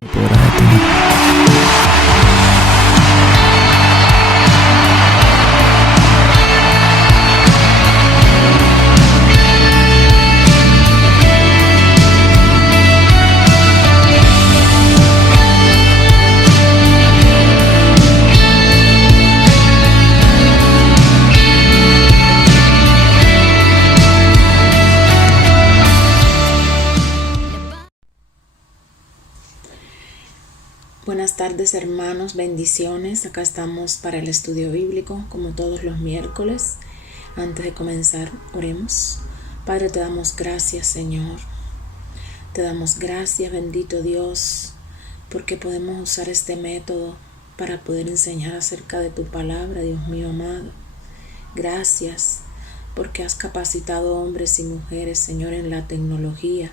podrás detener. Buenas tardes, hermanos, bendiciones. Acá estamos para el estudio bíblico como todos los miércoles. Antes de comenzar, oremos. Padre, te damos gracias, Señor. Te damos gracias, bendito Dios, porque podemos usar este método para poder enseñar acerca de tu palabra, Dios mío amado. Gracias porque has capacitado hombres y mujeres, Señor, en la tecnología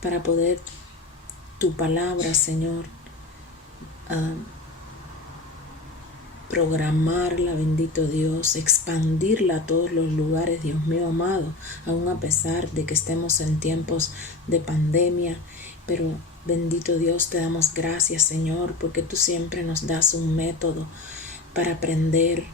para poder tu palabra, Señor, programarla, bendito Dios, expandirla a todos los lugares, Dios mío amado, aún a pesar de que estemos en tiempos de pandemia. Pero bendito Dios, te damos gracias, Señor, porque tú siempre nos das un método para aprender,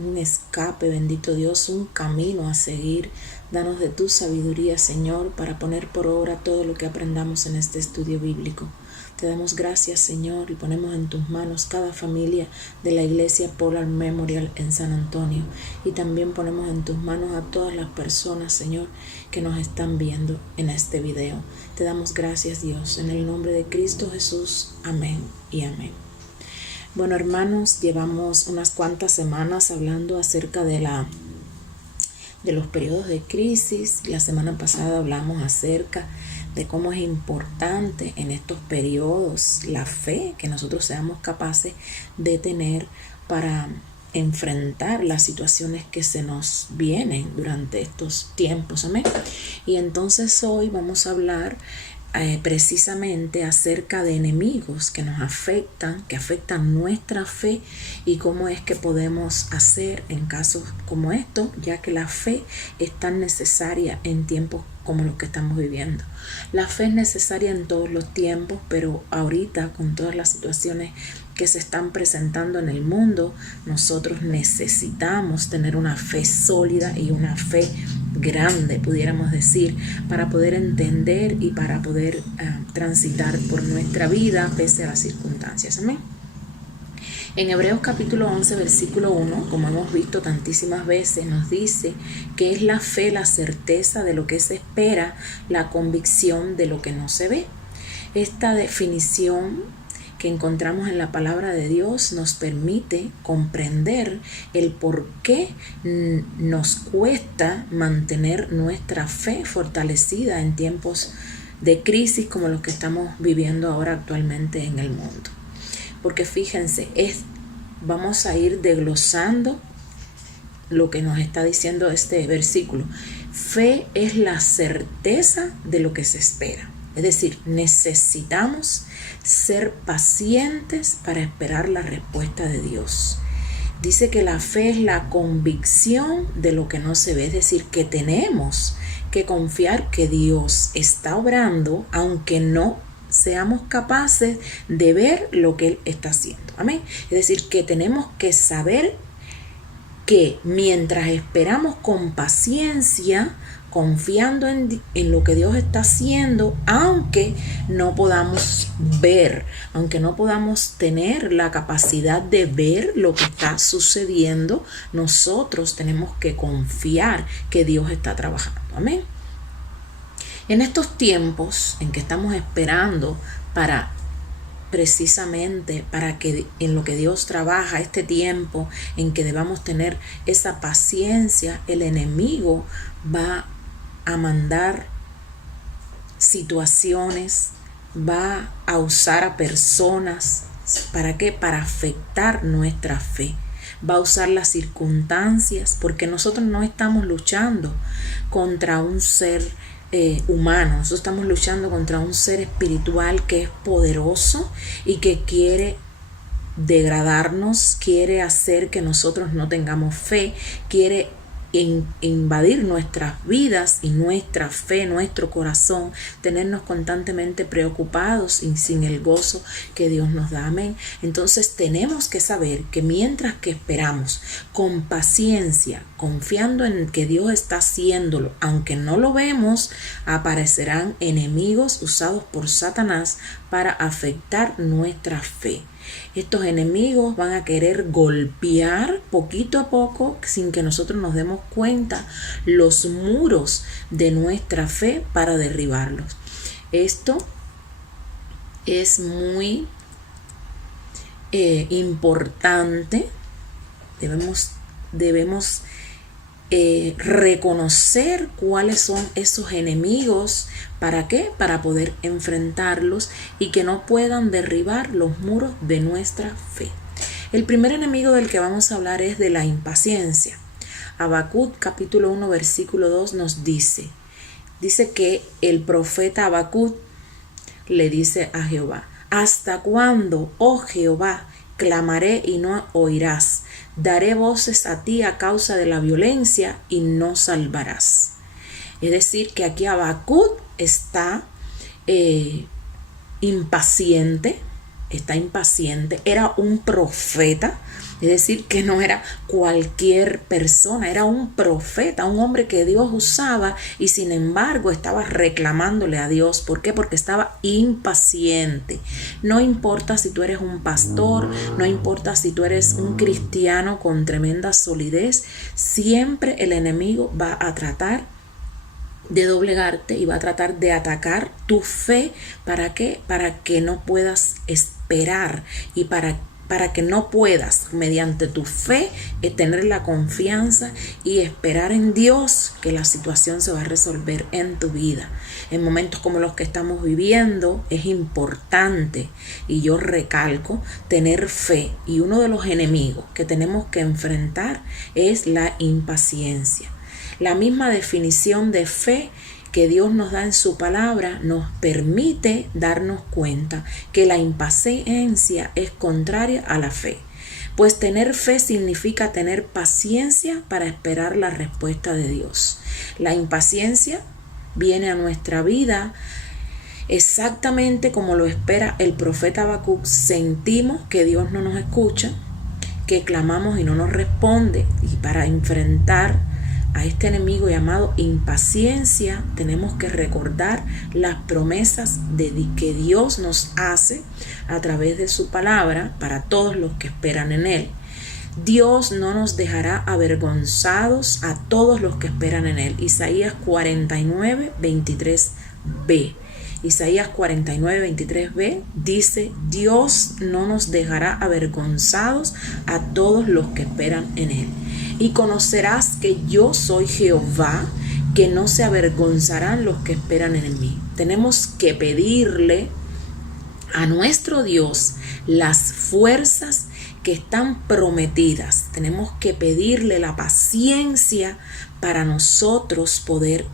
un escape, bendito Dios, un camino a seguir. Danos de tu sabiduría, Señor, para poner por obra todo lo que aprendamos en este estudio bíblico. Te damos gracias, Señor, y ponemos en tus manos cada familia de la iglesia Polar Memorial en San Antonio. Y también ponemos en tus manos a todas las personas, Señor, que nos están viendo en este video. Te damos gracias, Dios, en el nombre de Cristo Jesús. Amén y amén. Bueno, hermanos, llevamos unas cuantas semanas hablando acerca de los periodos de crisis. La semana pasada hablamos acerca de cómo es importante en estos periodos la fe que nosotros seamos capaces de tener para enfrentar las situaciones que se nos vienen durante estos tiempos. Amén. Y entonces hoy vamos a hablar precisamente acerca de enemigos que nos afectan, que afectan nuestra fe, y cómo es que podemos hacer en casos como estos, ya que la fe es tan necesaria en tiempos como los que estamos viviendo. La fe es necesaria en todos los tiempos, pero ahorita con todas las situaciones que se están presentando en el mundo, nosotros necesitamos tener una fe sólida y una fe grande, pudiéramos decir, para poder entender y para poder transitar por nuestra vida pese a las circunstancias. Amén. En Hebreos capítulo 11, versículo 1, como hemos visto tantísimas veces, nos dice que es la fe, la certeza de lo que se espera, la convicción de lo que no se ve. Esta definición que encontramos en la palabra de Dios nos permite comprender el por qué nos cuesta mantener nuestra fe fortalecida en tiempos de crisis como los que estamos viviendo ahora actualmente en el mundo. Porque fíjense, vamos a ir desglosando lo que nos está diciendo este versículo. Fe es la certeza de lo que se espera. Es decir, necesitamos ser pacientes para esperar la respuesta de Dios. Dice que la fe es la convicción de lo que no se ve, es decir, que tenemos que confiar que Dios está obrando, aunque no seamos capaces de ver lo que Él está haciendo. Amén. Es decir, que tenemos que saber que mientras esperamos con paciencia, confiando en lo que Dios está haciendo, aunque no podamos ver, aunque no podamos tener la capacidad de ver lo que está sucediendo, nosotros tenemos que confiar que Dios está trabajando. Amén. En estos tiempos en que estamos esperando precisamente para que en lo que Dios trabaja, este tiempo en que debamos tener esa paciencia, el enemigo va a mandar situaciones, va a usar a personas. ¿Para qué? Para afectar nuestra fe. Va a usar las circunstancias, porque nosotros no estamos luchando contra un ser humano. Nosotros estamos luchando contra un ser espiritual que es poderoso y que quiere degradarnos, quiere hacer que nosotros no tengamos fe, quiere invadir nuestras vidas y nuestra fe, nuestro corazón, tenernos constantemente preocupados y sin el gozo que Dios nos da. Amén. Entonces tenemos que saber que mientras que esperamos con paciencia, confiando en que Dios está haciéndolo, aunque no lo vemos, aparecerán enemigos usados por Satanás para afectar nuestra fe. Estos enemigos van a querer golpear poquito a poco, sin que nosotros nos demos cuenta, los muros de nuestra fe para derribarlos. Esto es muy importante. Debemos reconocer cuáles son esos enemigos. ¿Para qué? Para poder enfrentarlos y que no puedan derribar los muros de nuestra fe. El primer enemigo del que vamos a hablar es de la impaciencia. Habacuc capítulo 1 versículo 2 nos dice que el profeta Habacuc le dice a Jehová: ¿hasta cuándo, oh Jehová, clamaré y no oirás? Daré voces a ti a causa de la violencia y no salvarás. Es decir, que aquí Habacuc está impaciente, era un profeta, es decir, que no era cualquier persona, era un profeta, un hombre que Dios usaba y sin embargo estaba reclamándole a Dios. ¿Por qué? Porque estaba impaciente. No importa si tú eres un pastor, no importa si tú eres un cristiano con tremenda solidez, siempre el enemigo va a tratar de doblegarte y va a tratar de atacar tu fe. ¿Para qué? Para que no puedas esperar y para que no puedas, mediante tu fe, tener la confianza y esperar en Dios que la situación se va a resolver en tu vida. En momentos como los que estamos viviendo es importante, y yo recalco, tener fe, y uno de los enemigos que tenemos que enfrentar es la impaciencia. La misma definición de fe que Dios nos da en su palabra nos permite darnos cuenta que la impaciencia es contraria a la fe. Pues tener fe significa tener paciencia para esperar la respuesta de Dios. La impaciencia viene a nuestra vida exactamente como lo espera el profeta Habacuc. Sentimos que Dios no nos escucha, que clamamos y no nos responde, y para enfrentar a este enemigo llamado impaciencia tenemos que recordar las promesas que Dios nos hace a través de su palabra para todos los que esperan en Él. Dios no nos dejará avergonzados a todos los que esperan en Él. Isaías 49, 23b. Isaías 49, 23b dice: Dios no nos dejará avergonzados a todos los que esperan en Él. Y conocerás que yo soy Jehová, que no se avergonzarán los que esperan en mí. Tenemos que pedirle a nuestro Dios las fuerzas que están prometidas. Tenemos que pedirle la paciencia para nosotros poder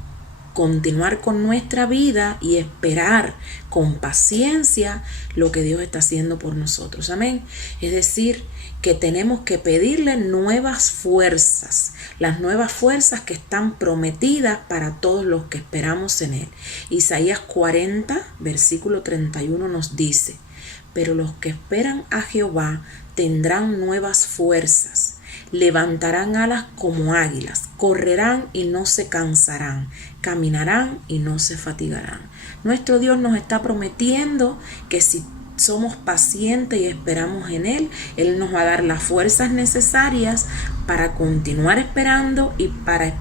continuar con nuestra vida y esperar con paciencia lo que Dios está haciendo por nosotros. Amén. Es decir, que tenemos que pedirle nuevas fuerzas, las nuevas fuerzas que están prometidas para todos los que esperamos en Él. Isaías 40, versículo 31 nos dice: pero los que esperan a Jehová tendrán nuevas fuerzas, levantarán alas como águilas, correrán y no se cansarán, caminarán y no se fatigarán. Nuestro Dios nos está prometiendo que si somos pacientes y esperamos en Él, Él nos va a dar las fuerzas necesarias para continuar esperando y para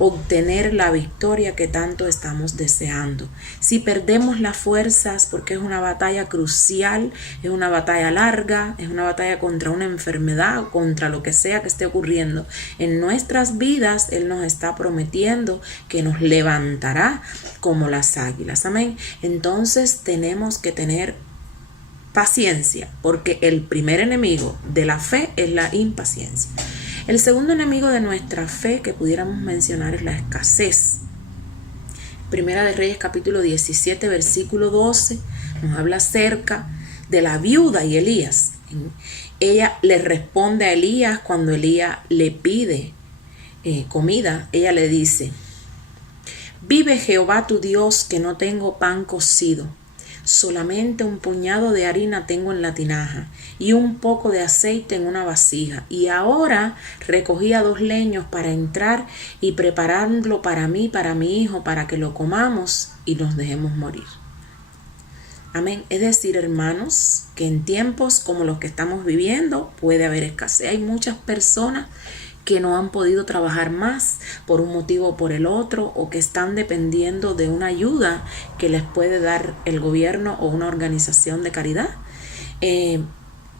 obtener la victoria que tanto estamos deseando. Si perdemos las fuerzas, porque es una batalla crucial, es una batalla larga, es una batalla contra una enfermedad, contra lo que sea que esté ocurriendo en nuestras vidas, Él nos está prometiendo que nos levantará como las águilas. Amén. Entonces tenemos que tener paciencia, porque el primer enemigo de la fe es la impaciencia. El segundo enemigo de nuestra fe que pudiéramos mencionar es la escasez. Primera de Reyes capítulo 17 versículo 12 nos habla acerca de la viuda y Elías. Ella le responde a Elías cuando Elías le pide comida, ella le dice: vive Jehová tu Dios que no tengo pan cocido, solamente un puñado de harina tengo en la tinaja y un poco de aceite en una vasija. Y ahora recogía 2 leños para entrar y prepararlo para mí, para mi hijo, para que lo comamos y nos dejemos morir. Amén. Es decir, hermanos, que en tiempos como los que estamos viviendo puede haber escasez. Hay muchas personas que no han podido trabajar más por un motivo o por el otro, o que están dependiendo de una ayuda que les puede dar el gobierno o una organización de caridad.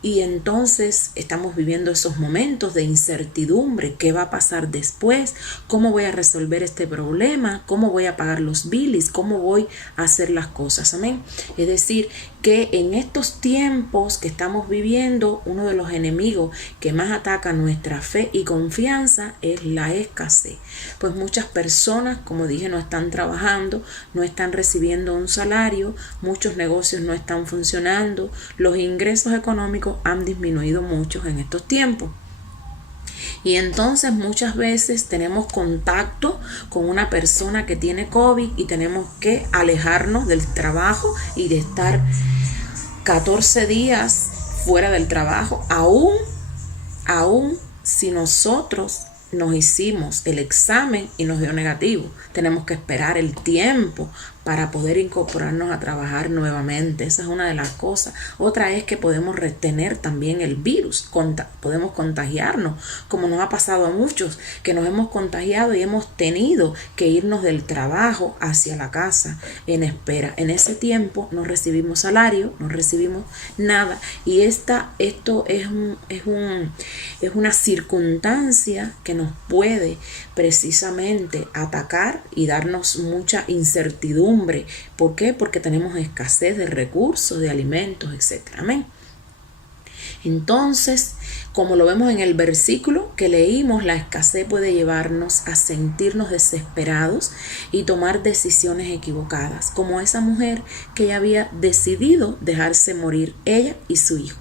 Y entonces estamos viviendo esos momentos de incertidumbre. ¿Qué va a pasar después? ¿Cómo voy a resolver este problema? ¿Cómo voy a pagar los biles? ¿Cómo voy a hacer las cosas? Amén. Es decir, que en estos tiempos que estamos viviendo, uno de los enemigos que más ataca nuestra fe y confianza es la escasez. Pues muchas personas, como dije, no están trabajando, no están recibiendo un salario, muchos negocios no están funcionando, los ingresos económicos han disminuido mucho en estos tiempos. Y entonces muchas veces tenemos contacto con una persona que tiene COVID y tenemos que alejarnos del trabajo y de estar 14 días fuera del trabajo, aún si nosotros nos hicimos el examen y nos dio negativo. Tenemos que esperar el tiempo para poder incorporarnos a trabajar nuevamente. Esa es una de las cosas. Otra es que podemos retener también el virus, podemos contagiarnos, como nos ha pasado a muchos, que nos hemos contagiado y hemos tenido que irnos del trabajo hacia la casa en espera. En ese tiempo no recibimos salario, no recibimos nada, y esto es una circunstancia que nos puede precisamente atacar y darnos mucha incertidumbre. ¿Por qué? Porque tenemos escasez de recursos, de alimentos, etc. Amén. Entonces, como lo vemos en el versículo que leímos, la escasez puede llevarnos a sentirnos desesperados y tomar decisiones equivocadas, como esa mujer que ya había decidido dejarse morir, ella y su hijo.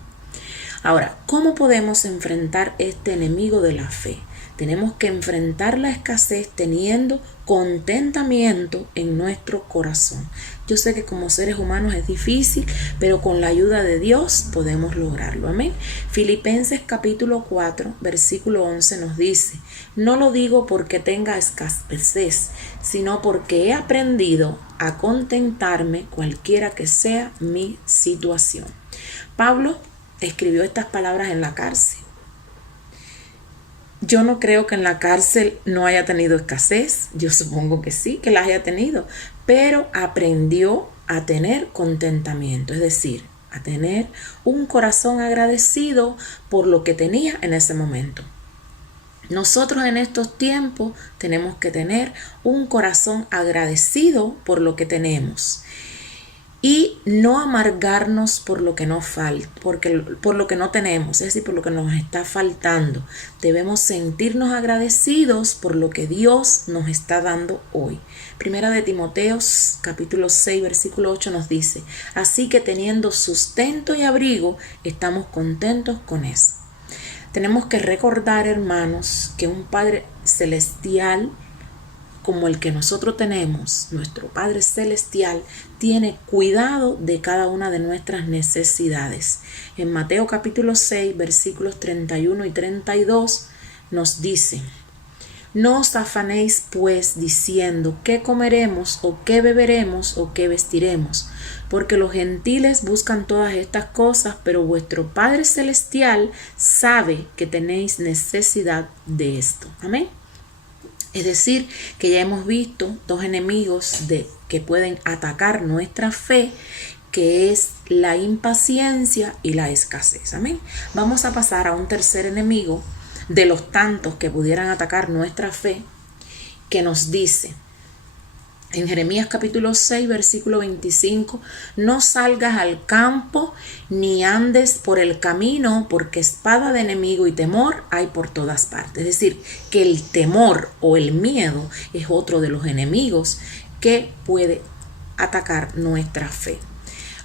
Ahora, ¿cómo podemos enfrentar este enemigo de la fe? Tenemos que enfrentar la escasez teniendo contentamiento en nuestro corazón. Yo sé que como seres humanos es difícil, pero con la ayuda de Dios podemos lograrlo. Amén. Filipenses capítulo 4, versículo 11 nos dice: no lo digo porque tenga escasez, sino porque he aprendido a contentarme cualquiera que sea mi situación. Pablo escribió estas palabras en la cárcel. Yo no creo que en la cárcel no haya tenido escasez, yo supongo que sí, que la haya tenido, pero aprendió a tener contentamiento, es decir, a tener un corazón agradecido por lo que tenía en ese momento. Nosotros en estos tiempos tenemos que tener un corazón agradecido por lo que tenemos. Y no amargarnos por lo que nos falta, por lo que no tenemos, es decir, por lo que nos está faltando. Debemos sentirnos agradecidos por lo que Dios nos está dando hoy. Primera de Timoteo, capítulo 6, versículo 8 nos dice: así que teniendo sustento y abrigo, estamos contentos con eso. Tenemos que recordar, hermanos, que un Padre celestial como el que nosotros tenemos, nuestro Padre Celestial, tiene cuidado de cada una de nuestras necesidades. En Mateo capítulo 6, versículos 31 y 32 nos dice: no os afanéis pues diciendo qué comeremos o qué beberemos o qué vestiremos, porque los gentiles buscan todas estas cosas, pero vuestro Padre Celestial sabe que tenéis necesidad de esto. Amén. Es decir, que ya hemos visto 2 enemigos que pueden atacar nuestra fe, que es la impaciencia y la escasez. Amén. Vamos a pasar a un tercer enemigo de los tantos que pudieran atacar nuestra fe, que nos dice en Jeremías capítulo 6, versículo 25: no salgas al campo ni andes por el camino, porque espada de enemigo y temor hay por todas partes. Es decir, que el temor o el miedo es otro de los enemigos que puede atacar nuestra fe.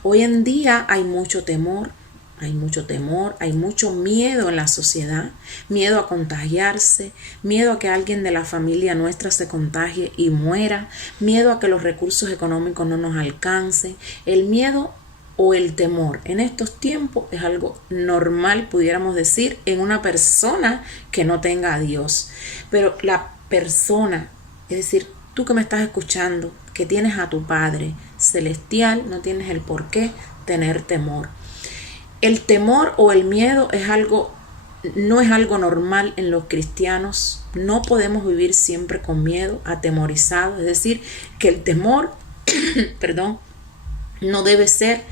Hoy en día hay mucho temor, hay mucho temor, hay mucho miedo en la sociedad, miedo a contagiarse, miedo a que alguien de la familia nuestra se contagie y muera, miedo a que los recursos económicos no nos alcancen. El miedo o el temor en estos tiempos es algo normal, pudiéramos decir, en una persona que no tenga a Dios. Pero la persona, es decir, tú que me estás escuchando, que tienes a tu Padre celestial, no tienes el por qué tener temor. El temor o el miedo no es algo normal en los cristianos. No podemos vivir siempre con miedo, atemorizados. Es decir, que el temor, perdón, no debe ser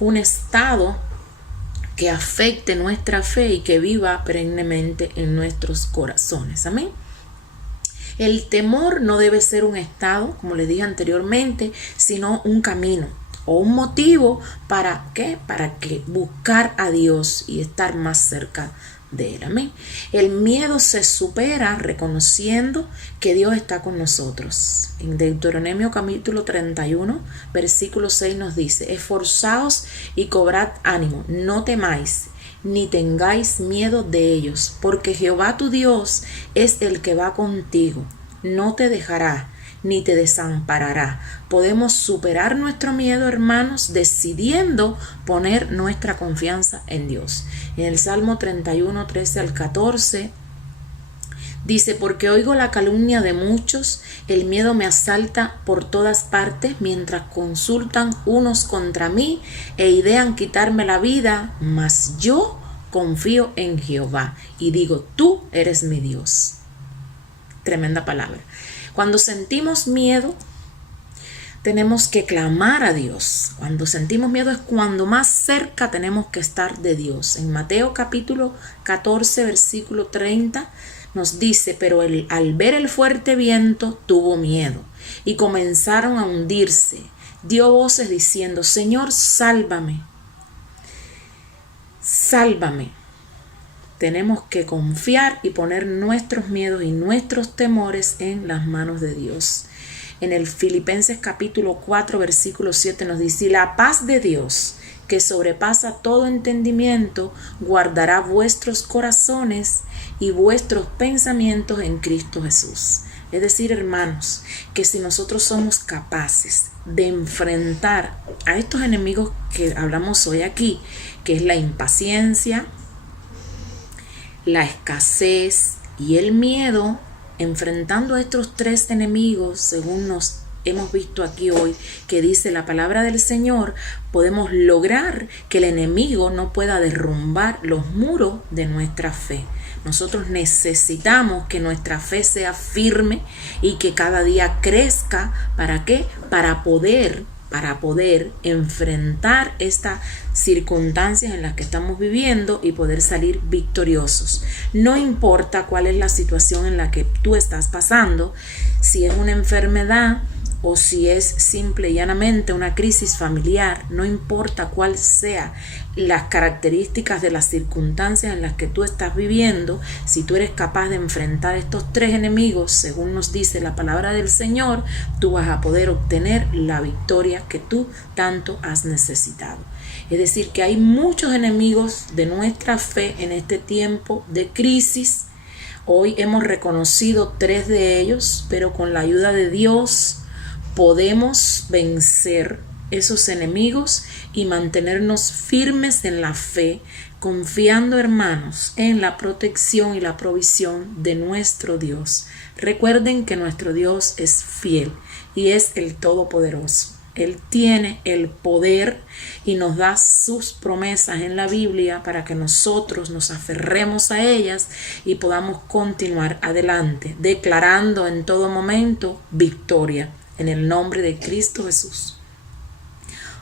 un estado que afecte nuestra fe y que viva perennemente en nuestros corazones. Amén. El temor no debe ser un estado, como les dije anteriormente, sino un camino o un motivo para ¿qué? Para que buscar a Dios y estar más cerca de Él. Amén. El miedo se supera reconociendo que Dios está con nosotros. En Deuteronomio capítulo 31, versículo 6 nos dice: esforzaos y cobrad ánimo, no temáis, ni tengáis miedo de ellos, porque Jehová tu Dios es el que va contigo, no te dejará ni te desamparará. Podemos superar nuestro miedo, hermanos, decidiendo poner nuestra confianza en Dios. En el Salmo 31, 13 al 14 dice: porque oigo la calumnia de muchos, el miedo me asalta por todas partes, mientras consultan unos contra mí e idean quitarme la vida, mas yo confío en Jehová y digo: tú eres mi Dios. Tremenda palabra. Cuando sentimos miedo, tenemos que clamar a Dios. Cuando sentimos miedo es cuando más cerca tenemos que estar de Dios. En Mateo capítulo 14, versículo 30 nos dice: pero él, al ver el fuerte viento, tuvo miedo y comenzaron a hundirse. Dio voces diciendo: Señor, sálvame, sálvame. Tenemos que confiar y poner nuestros miedos y nuestros temores en las manos de Dios. En el Filipenses capítulo 4, versículo 7 nos dice: y la paz de Dios, que sobrepasa todo entendimiento, guardará vuestros corazones y vuestros pensamientos en Cristo Jesús. Es decir, hermanos, que si nosotros somos capaces de enfrentar a estos enemigos que hablamos hoy aquí, que es la impaciencia, la escasez y el miedo, enfrentando a estos tres enemigos, según nos hemos visto aquí hoy, que dice la palabra del Señor, podemos lograr que el enemigo no pueda derrumbar los muros de nuestra fe. Nosotros necesitamos que nuestra fe sea firme y que cada día crezca. ¿Para qué? Para poder enfrentar estas circunstancias en las que estamos viviendo y poder salir victoriosos. No importa cuál es la situación en la que tú estás pasando, si es una enfermedad o si es simple y llanamente una crisis familiar, no importa cuál sea las características de las circunstancias en las que tú estás viviendo, si tú eres capaz de enfrentar estos tres enemigos, según nos dice la palabra del Señor, tú vas a poder obtener la victoria que tú tanto has necesitado. Es decir, que hay muchos enemigos de nuestra fe en este tiempo de crisis. Hoy hemos reconocido tres de ellos, pero con la ayuda de Dios podemos vencer esos enemigos y mantenernos firmes en la fe, confiando, hermanos, en la protección y la provisión de nuestro Dios. Recuerden que nuestro Dios es fiel y es el Todopoderoso. Él tiene el poder y nos da sus promesas en la Biblia para que nosotros nos aferremos a ellas y podamos continuar adelante, declarando en todo momento victoria en el nombre de Cristo Jesús.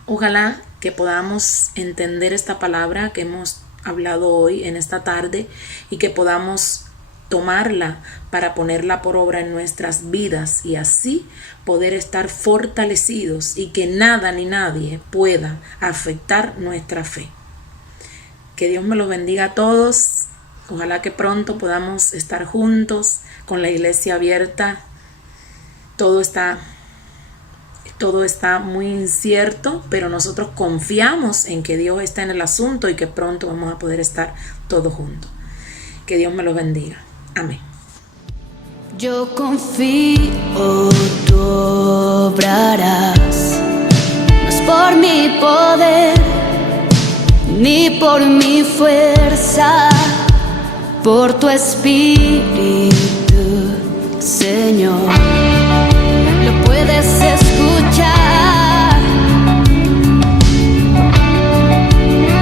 Ojalá que podamos entender esta palabra que hemos hablado hoy en esta tarde y que podamos tomarla para ponerla por obra en nuestras vidas y así poder estar fortalecidos y que nada ni nadie pueda afectar nuestra fe. Que Dios me los bendiga a todos. Ojalá que pronto podamos estar juntos con la iglesia abierta. Todo está todo está muy incierto, pero nosotros confiamos en que Dios está en el asunto y que pronto vamos a poder estar todos juntos. Que Dios me los bendiga. Amén. Yo confío, tú obrarás, no es por mi poder, ni por mi fuerza, por tu espíritu, Señor. Lo puedes escuchar,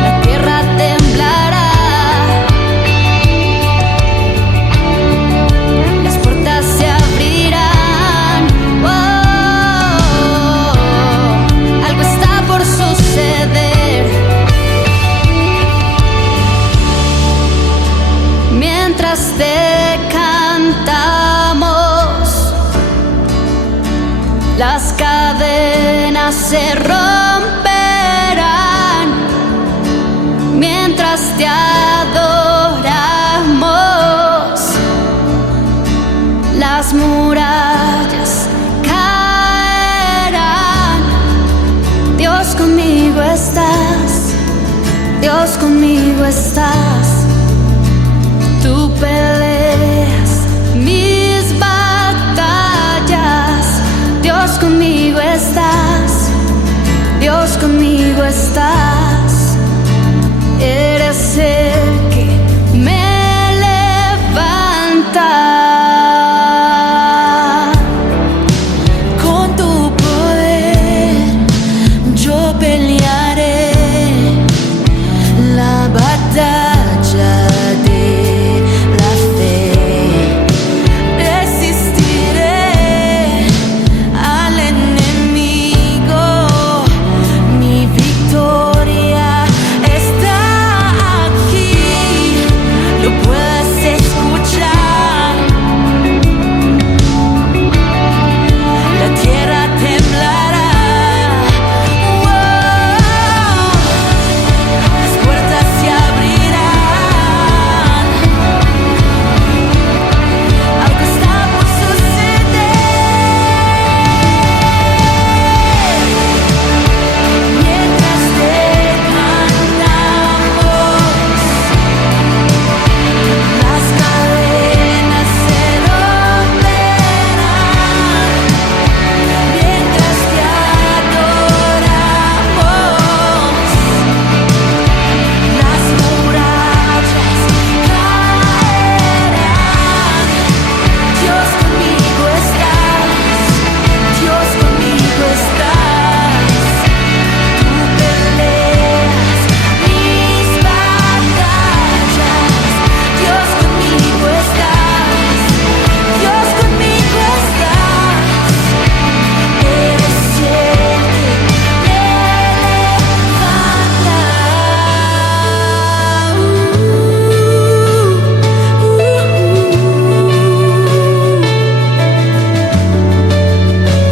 la tierra temblará, las puertas se abrirán. Algo está por suceder. Mientras te cantamos, las cadenas se romperán. Mientras te adoramos, las murallas caerán. Dios, conmigo estás, Dios, conmigo estás. Tú peleas mis batallas. Dios, conmigo estás, Dios, conmigo estás. Eres el que me levanta. Con tu poder yo pelearé la batalla de la fe. Resistiré al enemigo. Mi victoria está aquí. Lo puedes escuchar. La tierra temblará. Las puertas se abrirán. Algo está por suceder. Mientras te cantamos, las cadenas se romperán. Mientras te adoramos, las murallas caerán. Dios, conmigo estás, Dios, conmigo estás. Tú peleas mis batallas. Dios, conmigo estás, Dios, conmigo estás. Eres el que me levanta.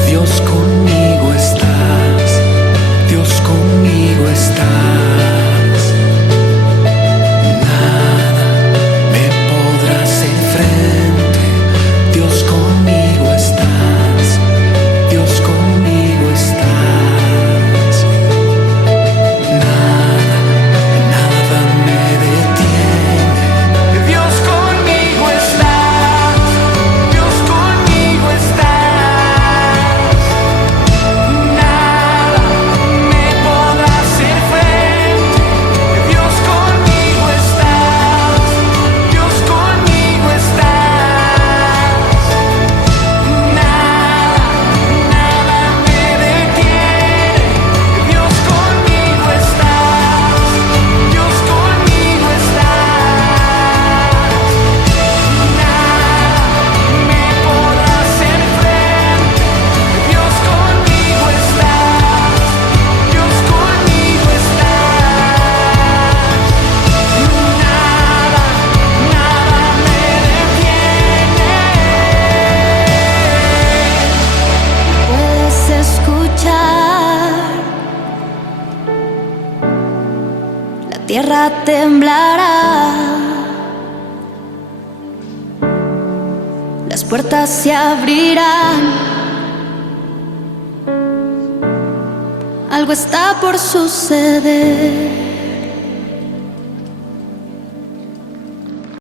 Dios conmigo estás, Dios conmigo estás. Nada me podrá hacer frente. Dios conmigo estás, Dios conmigo estás. Nada, nada me detiene. Dios conmigo estás, Dios conmigo estás. Nada me podrá hacer frente. Dios conmigo estás, Dios conmigo estás. Nada, nada me detiene. Dios conmigo estás, Dios conmigo estás. Nada me podrá hacer frente. Dios conmigo estás, Dios conmigo estás. Nada, nada me detiene. Puedes escuchar, la tierra temblará, las puertas se abrirán. algo está por suceder.